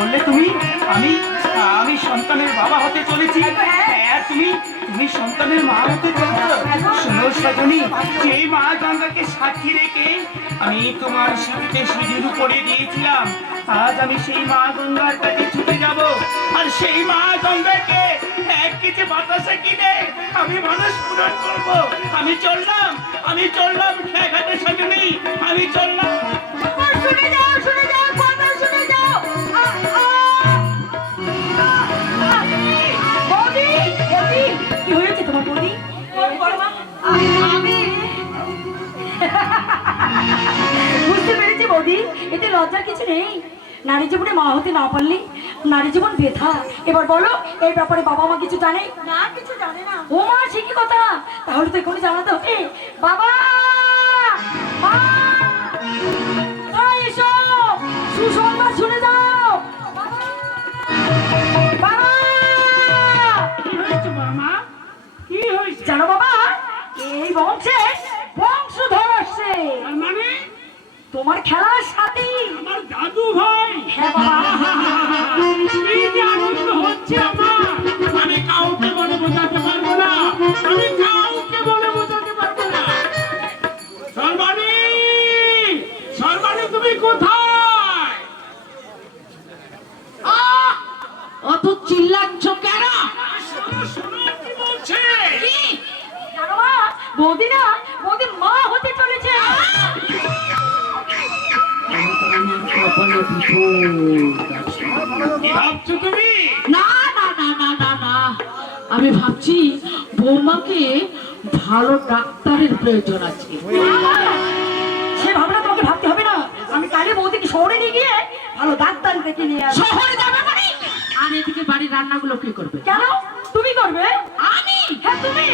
বললে তুমি আমি আমি সন্তানের বাবা হতে চলেছি। হ্যাঁ, তুমি তুমি সন্তানের মা হতে চলেছো। শোনো সজনী, সেই মা গঙ্গাকে সাক্ষী রেখে আমি তোমার সিঁড়িতে সিঁড়ির উপরে দিয়েছিলাম। আজ আমি সেই মা গঙ্গার কাছে ছুটে যাব, আর সেই মা গঙ্গাকে এক কেজি বাতাসা কিনে আমি মানুষ পূরণ করবো। আমি চললাম, আমি চললাম খেয়াঘাটে সজনী, আমি চললাম। শুনে যাও, শুনে যাও, কথা শুনে যাও। বৌদি, বৌদি, কি হয়েছে তোমার বৌদি? আমি বুঝতে পেরেছি বৌদি, এতে লজ্জার কিছু নেই। নারী জীবনে মা হতে না পারলে নারী জীবন বৃথা। এবার বলো, এই ব্যাপারে বাবা মা কিছু জানে? না, কিছু জানে না। ও মা, সে কি কথা? তাহলে তো এখনই জানাতে হবে। বাবা, মা, এসো, সুসংবাদ শুনে যাও। বাবা, কি হয়েছে মামা? কি হয়েছে? জানো বাবা, এই বংশে বংশধর আসছে। মানে তোমার খেলার সাথী আমার দাদু ভাই। হ্যাঁ বাবা, কি যে আনন্দ হচ্ছে আমার, আমি কাউকে বলে বোঝাতে পারবো না, আমি কাউকে বলে বোঝাতে পারবো না। সর্বাণী, সর্বাণী, তুমি কোথায়? অত চিল্লাচ্ছ কেন? শোনো, শোনো কি বলছে। জানো মা, বৌদি না, বৌদি মা হতে চলেছে। কি ভাবছো তুমি? না না না না না না, আমি ভাবছি বৌমাকে ভালো ডাক্তারের প্রয়োজন আছে। সে ভাবনা তোমাকে ভাবতে হবে না। আমি কালে বৌদিকে শহরে নিয়ে গিয়ে ভালো ডাক্তার দেখে নিয়ে আসবো। শহরে যাবে মানে? আর এদিকে বাড়ির রান্নাগুলো কি করবে? কেন, তুমি করবে? আমি? হ্যাঁ তুমি।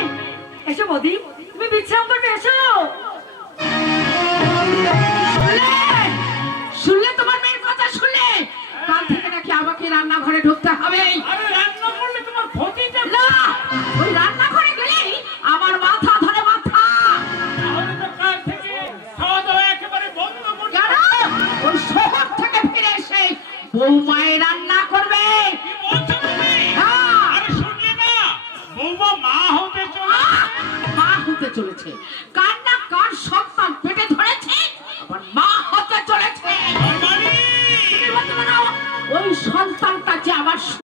এসো বৌদি, তুমি বিশ্রাম করবে, এসো। শুনলে? শুনলে তোমার মেয়ের কথা? শুনলে? কাল থেকে নাকি আমাকে রান্নাঘরে ঢুকতে হবে। আরে রান্না করলে তোমার ক্ষতিটা না, ওই রান্নাঘরে গেলেই আমার মাথা ধরে মাথা। তাহলে তো কাল থেকে খাওয়া দাওয়া একেবারে বন্ধ করে কেন? ওই শহর থেকে ফিরে এসে বৌমায় রান্না করবে। কি বলছো তুমি? হ্যাঁ। আরে শুনলে না, বৌমা মা হতে চলে। মা হতে চলেছে।